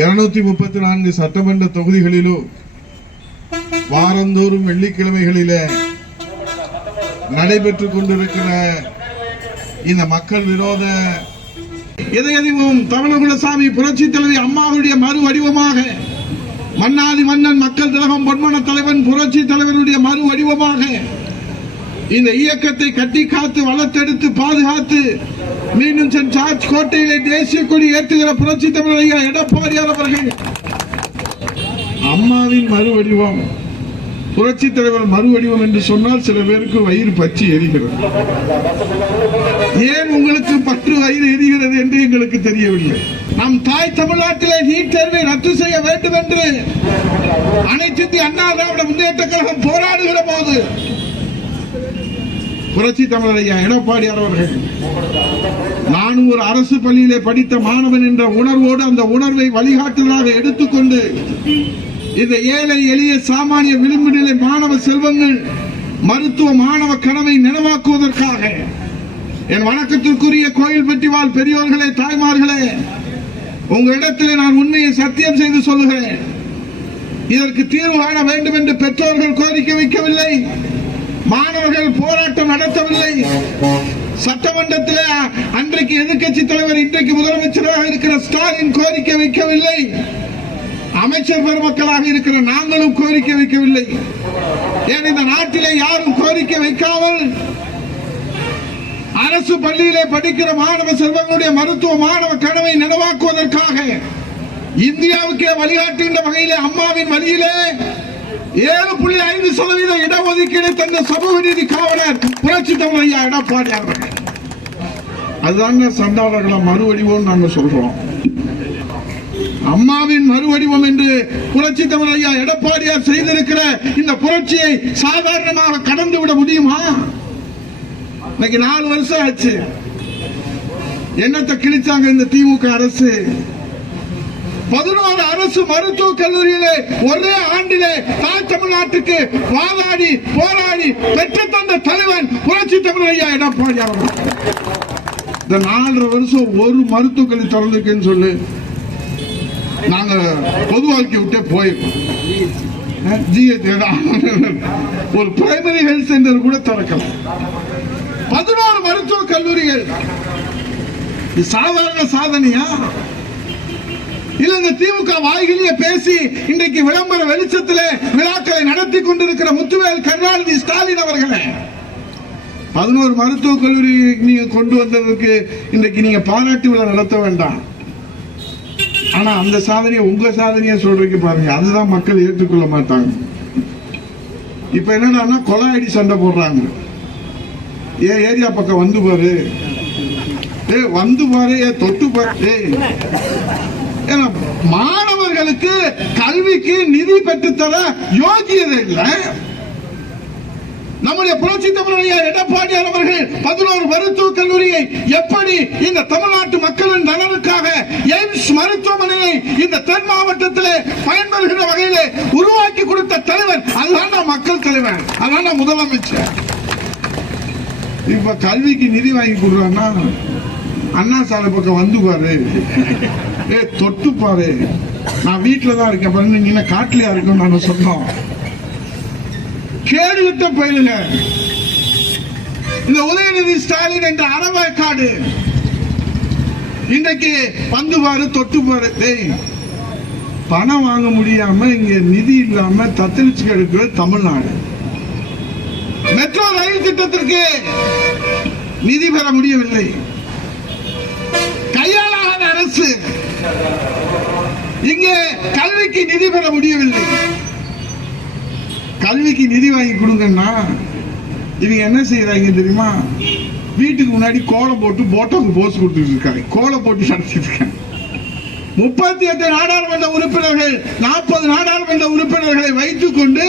234 சட்டமன்ற தொகுதிகளிலும் வாரந்தோறும் வெள்ளிக்கிழமைகளிலே நடைபெற்றுக் கொண்டிருக்கிற இந்த மக்கள் விரோத இதயமும் தமிழகுலசாமி புரட்சி தலைவி அம்மாவுடைய மறு வடிவமாக, மன்னாதி மன்னன் மக்கள் திலகம் பொன்மன தலைவன் புரட்சி தலைவருடைய மறு வடிவமாக இந்த இயக்கத்தை கட்டி காத்து வளர்த்தெடுத்து பாதுகாத்து மீண்டும் சென் ஜார்ஜ் கோட்டையிலே தேசிய கொடி ஏற்றுகிற புரட்சி தமிழர் ஐயா எடப்பாடியார் அவர்கள் அம்மாவின் மறு வடிவம், புரட்சி தலைவர் மறு வடிவம் என்று சொன்னால் சில பேருக்கு வயிறு பற்றி எரிகிறது. ஏன் உங்களுக்கு பற்று வயிறு எரிகிறது என்று எங்களுக்கு தெரியவில்லை. நம் தாய் தமிழ்நாட்டிலே நீட் தேர்வை ரத்து செய்ய வேண்டும் என்று அனைத்து இந்திய அண்ணா திராவிட முன்னேற்ற கழகம் போராடுகிற போது புரட்சி தமிழர் ஐயா எடப்பாடியார் அவர்கள், நானும் ஒரு அரசு பள்ளியிலே படித்த மாணவன் என்ற உணர்வோடு அந்த உணர்வை வழிகாட்டுதலாக எடுத்துக்கொண்டு இந்த ஏழை எளிய சாமானிய விளிம்பு நிலை மாணவ செல்வங்கள் மருத்துவ மாணவ கனவை நினைவாக்குவதற்காக என் வணக்கத்திற்குரிய கோயில்பட்டி வாழ் பெரியோர்களே, தாய்மார்களே, உங்களிடத்திலே நான் உண்மையை சத்தியம் செய்து சொல்லுகிறேன். இதற்கு தீர்வு காண வேண்டும் என்று பெற்றோர்கள் கோரிக்கை வைக்கவில்லை, மாணவர்கள் போராட்டம் நடத்தவில்லை, சட்டமன்றத்தில் அன்றைக்கு எதிர்கட்சி தலைவர் இன்றைக்கு முதலமைச்சராக இருக்கிற ஸ்டாலின் கோரிக்கை வைக்கவில்லை, அமைச்சர் பெருமக்களாக இருக்கிற நாங்களும் கோரிக்கை வைக்கவில்லை. ஏன் இந்த நாட்டிலே யாரும் கோரிக்கை வைக்காமல் அரசு பள்ளியிலே படிக்கிற மாணவ செல்வங்களுடைய மருத்துவ மாணவ கனவை நினைவாக்குவதற்காக இந்தியாவுக்கே வழிகாட்டுகின்ற வகையிலே அம்மாவின் வழியிலே 7.5% இடஒதுக்கீடு தந்த சமூக நீதி காவலர் புரட்சி தமிழர் ஐயா எடப்பாடியார் அவர்கள். அதுதாங்க சண்டாளர்கள மறுவடிவம் நாங்க சொல்றோம். அம்மாவின் மறுவடிவம் என்று புரட்சி தமிழர் ஐயா எடப்பாடியார் செய்திருக்கிற இந்த புரட்சியை சாதாரணமாக கடந்து விட முடியுமா? இன்னைக்கு 4 வருஷம் ஆச்சு. என்னத்தை கிழிச்சாங்க இந்த திமுக அரசு? 11 அரசு மருத்துவக் கல்லூரியிலே ஒரே ஆண்டிலே தாய் தமிழ்நாட்டுக்கு வாதாடி போராடி பெற்று தந்த தலைவன் புரட்சி தமிழர் ஐயா எடப்பாடியார் அவர்கள். இந்த 4.5 வருஷம் ஒரு மருத்துவக் கல்லூரி திறந்திருக்குன்னு சொல்லு, நாங்க பொது வாழ்க்கை விட்டே போயிருக்கோம். ஒரு பிரைமரி ஹெல்த் சென்டர் கூட திறக்கல. 11 மருத்துவக் கல்லூரிகள் சாதாரண சாதனையா? இல்ல இந்த திமுக வாய்களிலே பேசி இன்றைக்கு விளம்பர வெளிச்சத்தில் விழாக்களை நடத்தி கொண்டிருக்கிற முத்துவேல் கருணாநிதி ஸ்டாலின் அவர்களே, 11 மருத்துவக் கல்லூரி நீங்க கொண்டு வந்ததற்கு இன்றைக்கு நீங்க பாராட்டு விழா நடத்த வேண்டாம். ஆனா அந்த சாதனையை உங்க சாதனையா சொல்றீங்க பாருங்க, அதுதான் மக்கள் ஏற்றுக்கொள்ள மாட்டாங்க. இப்ப என்னன்னா கொலை அடி சண்டை போடுறாங்க. ஏரியா பக்கம் வந்து பாரு, வந்து பாரு, தொட்டு பாரு. மாணவர்களுக்கு கல்விக்கு நிதி பெற்றுத்தர யோகியதை இல்லை. நம்முடைய புரட்சி தமிழர் ஐயா எடப்பாடியார் அவர்கள் 11 மருத்துவக் கல்லூரியை எப்படி இந்த தமிழ்நாட்டு மக்களின் நலனுக்காக எய்ம்ஸ் மருத்துவமனையை இந்த தென் மாவட்டத்திலே பயன்படுகிற வகையிலே உருவாக்கி கொடுத்த தலைவர், அதுதான் மக்கள் தலைவர், அதுதான் முதலமைச்சர். இப்ப கல்விக்கு நிதி வாங்கி கொடுறான்னா அண்ணா சாலை பக்கம் வந்து பாரு, தொட்டு பாரு, நான் வீட்டுல தான் இருக்கேன் பாருங்க, நீங்க காட்டுலயா இருக்கும் நாங்க சொன்னோம். கேடுகிட்ட பயிலுங்க. இந்த உதயநிதி ஸ்டாலின் என்ற அறவக்காடு இன்றைக்கு வந்து பாரு, தொட்டு பாரு. பணம் வாங்க முடியாம இங்க நிதி இல்லாம தத்தளிச்சு கிடக்கிற தமிழ்நாடு. மெட்ரோ ரயில் திட்டத்திற்கு நிதி பெற முடியவில்லை. கையாளாத அரசு. இங்கே கல்விக்கு நிதி பெற முடியவில்லை. கல்விக்கு நிதி வாங்கி கொடுங்கன்னா இவங்க என்ன செய்யறாங்க தெரியுமா? வீட்டுக்கு முன்னாடி கோலம் போட்டு போட்டோக்கு போஸ் கொடுத்துட்டு இருக்காங்க, கோலம் போட்டு நடத்திட்டு இருக்காங்க. 38 நாடாளுமன்ற உறுப்பினர்கள், 40 நாடாளுமன்ற உறுப்பினர்களை வைத்துக் கொண்டு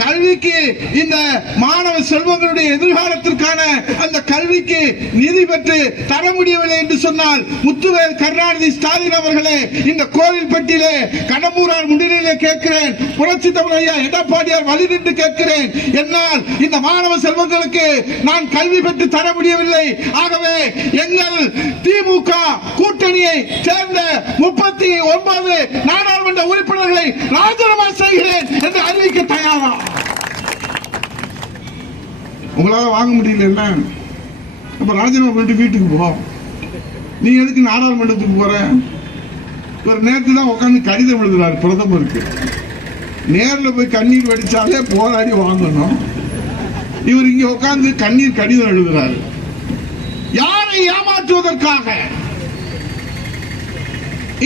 கல்விக்கு இந்த மாணவ செல்வங்களுடைய எதிர்காலத்திற்கான அந்த கல்விக்கு நிதி பெற்று தர முடியவில்லை என்று சொன்னால் முத்துவேல் கருணாநிதி ஸ்டாலின் அவர்களே, இந்த கோவில்பட்டியிலே கடம்பூரார் முன்னிலையிலே கேட்கிறேன், புரட்சி தமிழ் ஐயா எடப்பாடியார் வழி நின்று கேட்கிறேன், என்னால் இந்த மாணவ செல்வங்களுக்கு நான் கல்வி பெற்று தர முடியவில்லை. ஆகவே எங்கள் திமுக கூட்டணியை சேர்ந்த 39 நாடாளுமன்ற உறுப்பினர்களை ராஜினாமா செய்கிறேன் என்று அறிவிக்க தயாரா? உங்களால வாங்க முடியல, அப்ப ராஜினாமா பண்ணிட்டு வீட்டுக்கு போ. நீ எதுக்கு நாடாளுமன்றத்துக்கு போற? ஒரு நேரத்து தான் உட்காந்து கடிதம் எழுதுறாரு பிரதமருக்கு. நேரில் போய் கண்ணீர் வடிச்சாலே போராடி வாங்கணும். இவர் இங்க உட்கார்ந்து கண்ணீர் கடிதம் எழுதுறாரு. யாரை ஏமாற்றுவதற்காக?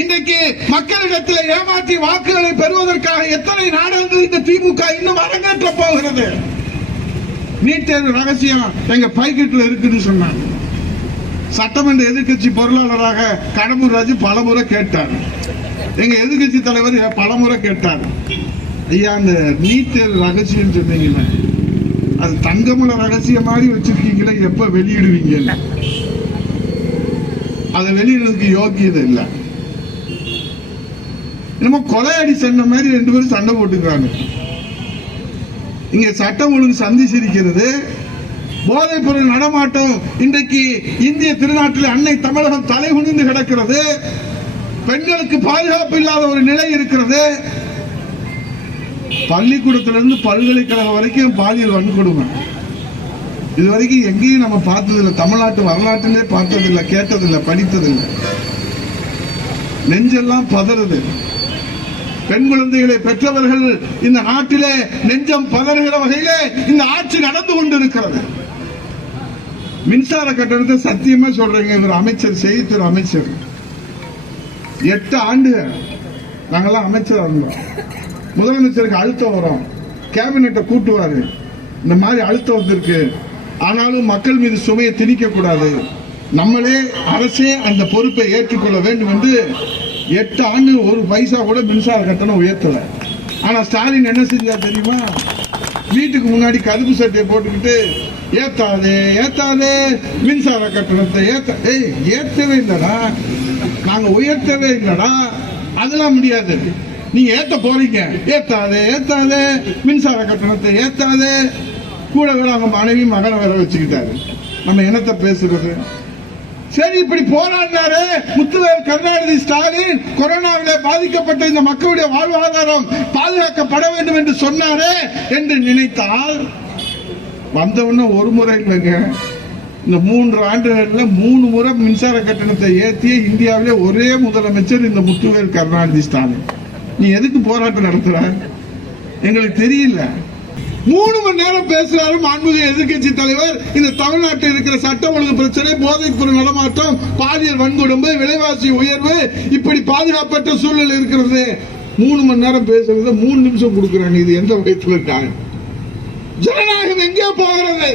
இன்றைக்கு மக்களிடத்தில் ஏமாற்றி வாக்குகளை பெறுவதற்காக எத்தனை நாடகங்கள் இந்த திமுக இன்னும் அரங்கேற்ற போகிறது? நீட் தேர்வு ரகசியம் எங்க பைக்கெட்டில் இருக்குன்னு சொன்னாங்க. சட்டமன்ற எதிர்கட்சி பொருளாளராக கடம்பூர் ராஜு பலமுறை கேட்டார். எங்க எதிர்கட்சி தலைவர் பலமுறை கேட்டார், ஐயா அந்த நீட் தேர்வு ரகசியம் சொன்னீங்களே, அது தங்கமல ரகசியம் மாதிரி வச்சிருக்கீங்களே, எப்ப வெளியிடுவீங்க? அதை வெளியிடுறதுக்கு யோக்கியதை இல்லை. என்னமோ கொலையடி சொன்ன மாதிரி 2 பேரும் சண்டை போட்டுக்கிறாங்க. இங்க சட்டம் ஒழுங்கு சந்திச்சிருக்கிறது. போதைப் பொருள் நடமாட்டம் இன்றைக்கு இந்திய திருநாட்டில் அன்னை தமிழகம் தலை குனிந்து கிடக்கிறது. பெண்களுக்கு பாதுகாப்பு இல்லாத ஒரு நிலை இருக்கிறது. பள்ளிக்கூடத்திலிருந்து பல்கலைக்கழகம் வரைக்கும் பாலியல் வன்கொடுமை இதுவரைக்கும் எங்கேயும் நம்ம பார்த்ததில்லை. தமிழ்நாட்டு வரலாற்றிலே பார்த்ததில்லை, கேட்டதில்லை, படித்ததில்லை. நெஞ்செல்லாம் பதறுது. பெண் குழந்தைகளை பெற்றவர்கள் இந்த நாட்டிலே நெஞ்சம் பதறுகிற வகையிலே இந்த ஆட்சி நடந்து கொண்டிருக்கிறது. மின்சார கட்டணத்தை சத்தியமா சொல்றீங்க, இவர் அமைச்சர், செய்தித்துறை அமைச்சர், 8 ஆண்டுகள் நாங்கெல்லாம் அமைச்சர் இருந்தோம். முதலமைச்சருக்கு அழுத்தம் வரும், கேபினெட்டை கூட்டுவாரு, இந்த மாதிரி அழுத்தம் வந்திருக்கு. ஆனாலும் மக்கள் மீது சுமையை திணிக்க கூடாது, நம்மளே அரசே அந்த பொறுப்பை ஏற்றுக்கொள்ள வேண்டும் என்று 8 ஆண்டு 1 பைசா கூட மின்சார கட்டணம் உயர்த்தல. ஆனா ஸ்டாலின் என்ன செஞ்சா தெரியுமா? வீட்டுக்கு முன்னாடி கருப்பு சட்டையை போட்டுக்கிட்டு ஏத்தாதே ஏத்தாதே மின்சார கட்டணத்தை ஏத்தவே இல்லடா, நாங்க உயர்த்தவே இல்லடா, அதெல்லாம் முடியாது, நீங்க ஏத்த போறீங்க, ஏத்தாதே ஏத்தாதே மின்சார கட்டணத்தை ஏத்தாதே. கூட வேற அவங்க மனைவி மகனை வேற வச்சுக்கிட்டாரு. நம்ம என்னத்தை பேசுறது? சரி, இப்படி போராடினாரு முத்துவேல் கருணாநிதி ஸ்டாலின். கொரோனாவில் பாதிக்கப்பட்ட இந்த மக்களுடைய வாழ்வாதாரம் பாதுகாக்கப்பட வேண்டும் என்று சொன்னாரே என்று நினைத்தால், வந்தவுடனே ஒரு முறை இல்லைங்க, இந்த 3 ஆண்டுகள்ல 3 முறை மின்சார கட்டணத்தை ஏற்றிய இந்தியாவிலே ஒரே முதலமைச்சர் இந்த முத்துவேல் கருணாநிதி ஸ்டாலின். நீ எதுக்கு போராட்டம் நடத்துற? எங்களுக்கு தெரியல. 3 மணி நேரம் பேசுறாரு மாண்புமிகு எதிர்கட்சி தலைவர். இந்த தமிழ்நாட்டில் இருக்கிற சட்ட ஒழுங்கு பிரச்சனை, போதைப் பொருள் நடமாட்டம், பாலியல் வன்கொடுமை, விலைவாசி உயர்வு, இப்படி பாதுகாப்பற்ற சூழ்நிலை இருக்கிறது. 3 மணி நேரம் பேசுறது 3 நிமிஷம் கொடுக்குறாங்க. இது எந்த வயசுல இருக்காங்க? ஜனநாயகம் எங்கே போகிறது?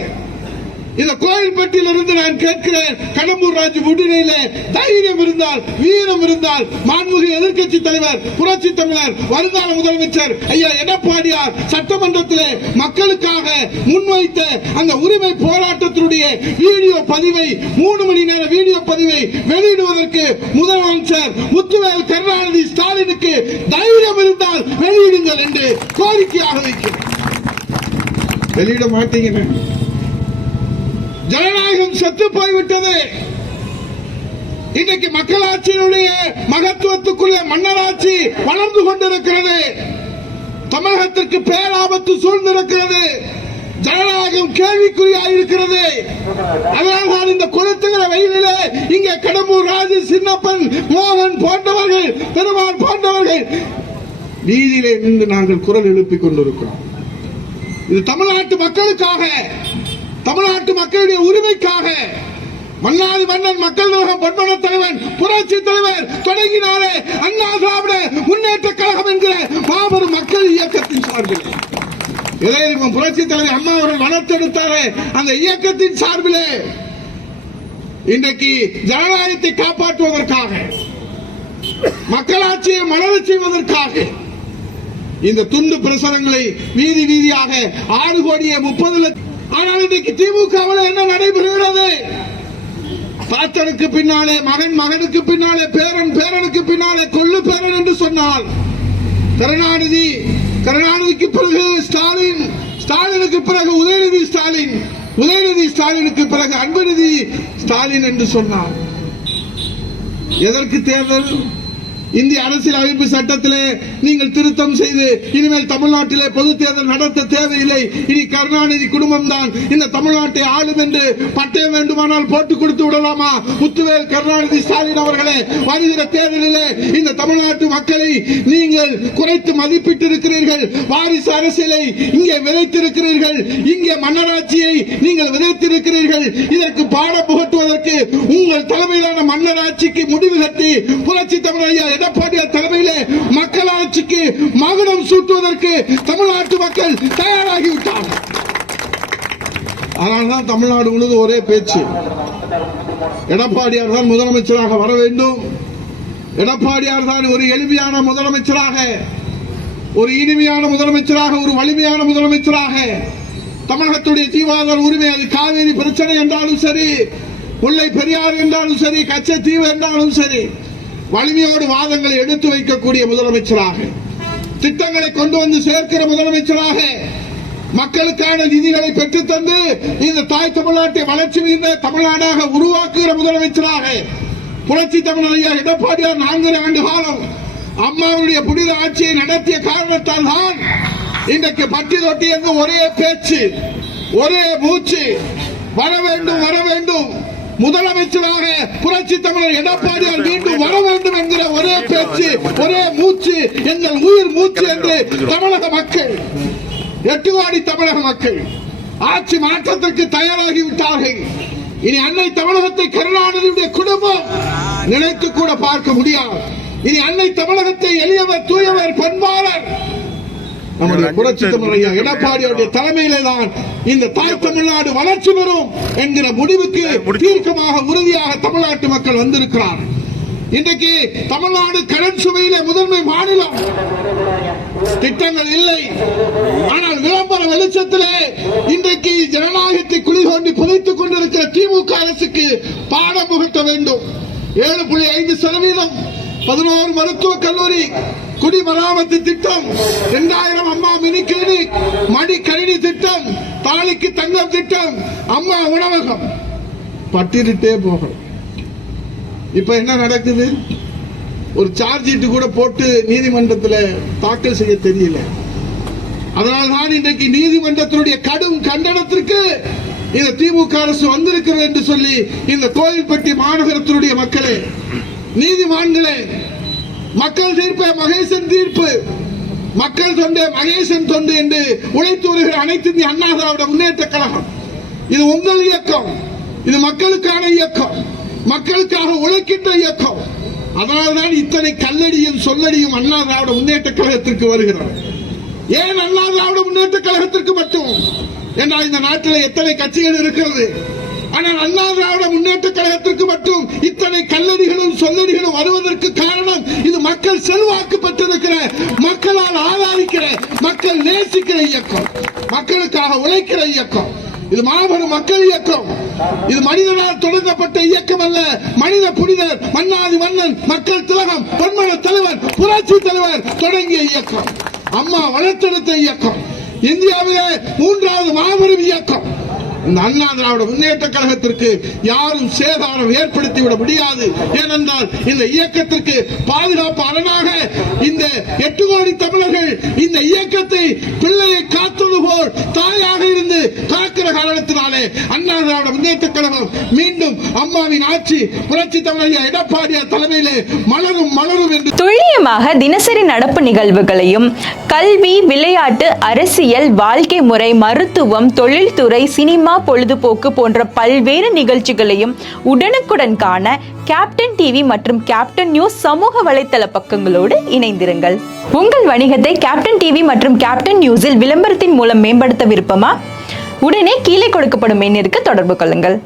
இந்த கோயில்பட்டியில் இருந்து நான் கேட்கிறேன், கடம்பூர் ராஜு முன்னிலையிலே தைரியம் இருந்தால், வீரம் இருந்தால், மாண்புமிகு எதிர்கட்சி தலைவர், புரட்சி தமிழர், வருங்கால முதலமைச்சர் ஐயா எடப்பாடியார் சட்டமன்றத்திலே மக்களுக்காக முன்வைத்த அந்த உரிமை போராட்டத்தினுடைய வீடியோ பதிவை, 3 மணி நேர வீடியோ பதிவை வெளியிடுவதற்கு முதலமைச்சர் முத்துவேல் கருணாநிதி ஸ்டாலினுக்கு தைரியம் இருந்தால் வெளியிடுங்கள் என்று கோரிக்கையாக வைக்கிறேன். வெளியிட மாட்டீங்க. ஜனநாயகம் செத்து போய்விட்டது. இன்றைக்கு மக்களாட்சியினுடைய மகத்துவத்துக்குள்ள மன்னராட்சி வளர்ந்து கொண்டிருக்கிறது. தமிழகத்திற்கு பேராபத்து சூழ்ந்திருக்கிறது. ஜனநாயகம் கேள்விக்குறியாயிருக்கிறது. அதனால்தான் இந்த கொளுத்துகிற வெயிலிலே இங்கே கடம்பூர் ராஜு, சின்னப்பன், மோகன் போன்றவர்கள், பெருமான் போன்றவர்கள் நீதியிலே நின்று நாங்கள் குரல் எழுப்பிக் கொண்டிருக்கிறோம். இது தமிழ்நாட்டு மக்களுக்காக, தமிழ்நாட்டு மக்களுடைய உரிமைக்காக. மன்னாதி மன்னன் மக்கள் நலகம் பொன்மன தலைவன் புரட்சி தலைவர் தொடங்கினாரே அண்ணா திராவிட முன்னேற்ற கழகம் என்கிற மாபெரும் மக்கள் இயக்கத்தின் சார்பில், புரட்சி தலைவர் அம்மா அவர்கள் வளர்த்தெடுத்தாரே அந்த இயக்கத்தின் சார்பிலே இன்றைக்கு ஜனநாயகத்தை காப்பாற்றுவதற்காக, மக்களாட்சியை மலரச் செய்வதற்காக இந்த துண்டு பிரசுரங்களை வீதி வீதியாக 6 கோடியே 30 லட்சம். ஆனால் இன்றைக்கு திமுகவில் என்ன நடைபெறுகிறது? தாத்தனுக்கு பின்னாலே மகன், மகனுக்கு பின்னாலே பேரன், பேரனுக்கு பின்னாலே கொள்ளு பேரன் என்று சொன்னால் கருணாநிதி, கருணாநிதிக்கு பிறகு ஸ்டாலின், ஸ்டாலினுக்கு பிறகு உதயநிதி ஸ்டாலின், உதயநிதி ஸ்டாலினுக்கு பிறகு அன்புநிதி ஸ்டாலின் என்று சொன்னார். எதற்கு தேர்தல்? இந்திய அரசியல் அமைப்பு சட்டத்திலே நீங்கள் திருத்தம் செய்து இனிமேல் தமிழ்நாட்டிலே பொது தேர்தல் நடத்த தேவையில்லை, இனி கருணாநிதி குடும்பம் தான் இந்த தமிழ்நாட்டை ஆளும் என்று பட்டயம் வேண்டுமானால் போட்டுக் கொடுத்து விடலாமா? முத்துவேல் கருணாநிதி ஸ்டாலின் அவர்களே, வருகிற தேர்தலிலே இந்த தமிழ்நாட்டு மக்களை நீங்கள் குறைத்து மதிப்பிட்டிருக்கிறீர்கள். வாரிசு அரசியலை இங்கே விதைத்திருக்கிறீர்கள், இங்கே மன்னராட்சியை நீங்கள் விதைத்திருக்கிறீர்கள். இதற்கு பாடம் புகட்டுவதற்கு உங்கள் தலைமையிலான மன்னராட்சிக்கு முடிவு கட்டி புரட்சி தமிழ் எடப்பாடியார் தலைமையிலே மக்களாட்சிக்கு மகுடம் சூட்டுவதற்கு தமிழ்நாட்டு மக்கள் தயாராகிவிட்டார்கள். அதனால்தான் தமிழ்நாடு முழுவதும் ஒரே பேச்சு, எடப்பாடியார் தான் முதலமைச்சராக வர வேண்டும், எடப்பாடியார் தான் ஒரு எளிமையான முதலமைச்சராக, ஒரு இனிமையான முதலமைச்சராக, ஒரு வலிமையான முதலமைச்சராக தமிழகத்துடைய ஜீவாதார உரிமை, அது காவேரி பிரச்சனை என்றாலும் சரி, முல்லை பெரியாறு என்றாலும் சரி, கச்சத்தீவு என்றாலும் சரி, வலிமையோடு வாதங்களை எடுத்து வைக்கக்கூடிய முதலமைச்சராக, திட்டங்களை கொண்டு வந்து சேர்க்கிற முதலமைச்சராக, மக்களுக்கான நிதிகளை பெற்றுத்தந்து இந்த தாய் தமிழ்நாட்டை வளர்ச்சி மிகுந்த தமிழ்நாடாக உருவாக்குகிற முதலமைச்சராக புரட்சி தமிழர் ஐயா எடப்பாடியார் 4 ஆண்டு காலம் அம்மாவுடைய புனித ஆட்சியை நடத்திய காரணத்தால் தான் இன்றைக்கு பட்டி தொட்டி எங்கு ஒரே பேச்சு, ஒரே மூச்சு, வர வேண்டும் வர வேண்டும், முதலமைச்சராக புரட்சி தமிழர் எடப்பாடியார் மீண்டும் வர வேண்டும் என்கிற ஒரே பேச்சு, ஒரே மூச்சு, எங்கள் உயிர் மூச்சு என்று தமிழக மக்கள், 8 கோடி தமிழக மக்கள் ஆட்சி மாற்றத்திற்கு தயாராகிவிட்டார்கள். இனி அன்னை தமிழகத்தை கருணாநிதியுடைய குடும்பம் நினைத்து கூட பார்க்க முடியாது. இனி அன்னை தமிழகத்தை எளியவர், தூயவர், பண்பாளர் நம்முடைய புரட்சி தமிழர் ஐயா எடப்பாடியுடைய தலைமையிலே தான் இந்த தாய் தமிழ்நாடு வளர்ச்சி பெறும் என்கிற முடிவுக்கு தீர்க்கமாக, உறுதியாக தமிழ்நாட்டு மக்கள் வந்திருக்கிறார். இன்றைக்கு தமிழ்நாடு கடன் சுமையிலே முதன்மை மாநிலம். திட்டங்கள் இல்லை, ஆனால் விளம்பர வெளிச்சத்திலே இன்றைக்கு ஜனநாயகத்தை குழி தோண்டி புதைத்துக் கொண்டிருக்கிற திமுக அரசுக்கு பாடம் புகட்ட வேண்டும். 7.5%, 11 மருத்துவக் கல்லூரி, குடிமராமத்து திட்டம், 2000 அம்மா மினி கிளினிக், மடி கணினி திட்டம், தாலிக்கு தங்கம் திட்டம், அம்மா உணவகம், பட்டியலிட்டே போகணும். இப்ப என்ன நடக்குது? ஒரு சார்ஜ் ஷீட் கூட போட்டு நீதிமன்றத்தில் தாக்கல் செய்ய தெரியல. அதனால்தான் இன்றைக்கு நீதிமன்றத்தினுடைய கடும் கண்டனத்திற்கு இந்த திமுக அரசு வந்திருக்கிறது என்று சொல்லி இந்த கோயில்பட்டி மாநகரத்தினுடைய மக்களே, நீதிமான்களே, மக்கள் தீர்ப்பு மகேசன் தீர்ப்பு, மக்கள் தொண்டு மகேசன் தொண்டு என்று உழைத்து வருகிற அனைத்து இந்திய அண்ணா திராவிட முன்னேற்ற கழகம், இது உங்கள் இயக்கம், இது மக்களுக்கான இயக்கம், மக்களுக்காக உழைக்கின்ற இயக்கம். அதனால்தான் இத்தனை கல்லடியும் சொல்லடியும் அண்ணா திராவிட முன்னேற்ற கழகத்திற்கு வருகிறது. ஏன் அண்ணா திராவிட முன்னேற்ற கழகத்திற்கு மட்டும் என்றால் இந்த நாட்டில் எத்தனை கட்சிகள் இருக்கிறது, ஆனால் அண்ணா திராவிட முன்னேற்ற கழகத்திற்கு மட்டும் இத்தனை கல்லடிகளும் சொல்லடிகளும் வருவதற்கு காரணம் இது மக்கள் செல்வாக்கு பெற்றிருக்கிற, மக்களால் ஆதரிக்கிற, மக்கள் நேசிக்கிற இயக்கம், மக்களுக்காக உழைக்கிற இயக்கம். இது மாபெரும் மக்கள் இயக்கம். இது மனிதனால் தொடங்கப்பட்ட இயக்கம் அல்ல. மனித புனிதர் மன்னாதி மன்னன் மக்கள் திலகம் பொன்மன தலைவர் புரட்சி தலைவர் தொடங்கிய இயக்கம். அம்மா வளர்த்தெடுத்த இயக்கம். இந்தியாவிலே 3வது மாபெரும் இயக்கம். இந்த அண்ணா திராவிட முன்னேற்ற கழகத்திற்கு யாரும் சேதாரம் ஏற்படுத்திவிட முடியாது. ஏனென்றால் இந்த இயக்கத்திற்கு பாதுகாப்பு அரணாக இந்த 8 கோடி தமிழர்கள் இந்த இயக்கத்தை பிள்ளையை காத்தது போல் தாயாக இருந்து காக்கிற காரணத்தினாலே அண்ணா திராவிட முன்னேற்ற கழகம் மீண்டும் அம்மாவின் ஆட்சி புரட்சி தமிழர் எடப்பாடியார் தலைமையிலே மலரும் மலரும் என்று துல்லியமாக தினசரி நடப்பு நிகழ்வுகளையும் கல்வி, விளையாட்டு, அரசியல், வாழ்க்கை முறை, மருத்துவம், தொழில்துறை, சினிமா, பொழுதுபோக்கு போன்ற பல்வேறு நிகழ்ச்சிகளையும் உடனுக்குடன் காண கேப்டன் டிவி மற்றும் கேப்டன் நியூஸ் சமூக வலைத்தள பக்கங்களோடு இணைந்திருங்கள். உங்கள் வணிகத்தை கேப்டன் டிவி மற்றும் கேப்டன் நியூஸில் விளம்பரத்தின் மூலம் மேம்படுத்த விருப்பமா? உடனே கீழே கொடுக்கப்படும் எண்ணிற்கு தொடர்பு கொள்ளுங்கள்.